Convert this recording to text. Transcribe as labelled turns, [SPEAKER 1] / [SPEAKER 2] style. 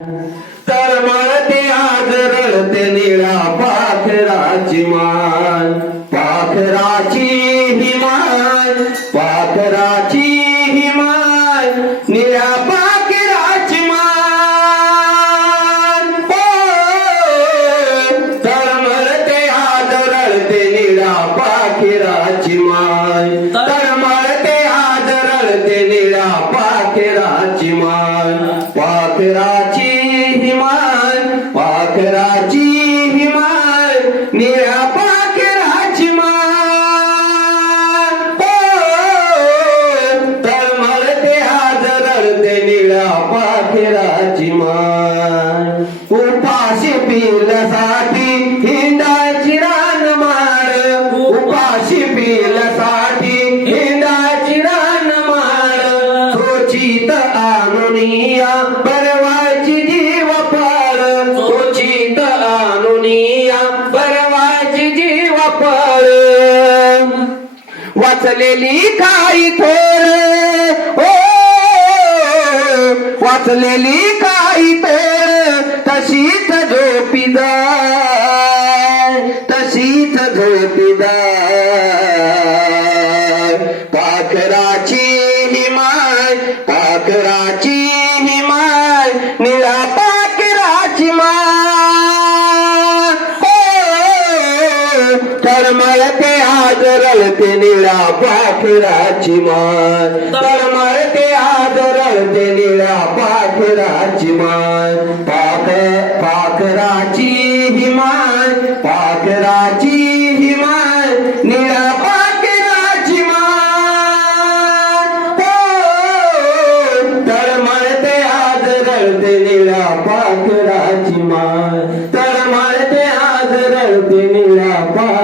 [SPEAKER 1] तर मळते आज रडते निळा पाखराची मान. पाखराची हिमान पाखराची हिमान निळ्या पाखराची मान. ओ, तर मळते आज रडते निळा पाखराची मान. तर मळते आज रडते निळ्या पाखराची मान. माहेराची मान उपाशी पिल्यासाठी हिंडाची रान मार उपाशी पिल्यासाठी हिंडाची रान मार सोचित आणुनिया परवाची जीव पाळ. सोचित आणुनिया परवाची जीव पाळ. वाचलेली काही थोर. ओ असलेली काही तर तशीच झोपी जाय तशीच झोपी जाय. पाखराची हिमाय पाखराची हिमाय निळा पाखराची माय. हो, तळमळते आज रळते निळा पाखराची मान तळमळते आज रळते पाखराची हिमाय पाखराची हिमाय निळा पाखराची मान तळमळते आज रळते निळा पाखराची मान तळमळते आज रळते निळा पाखराची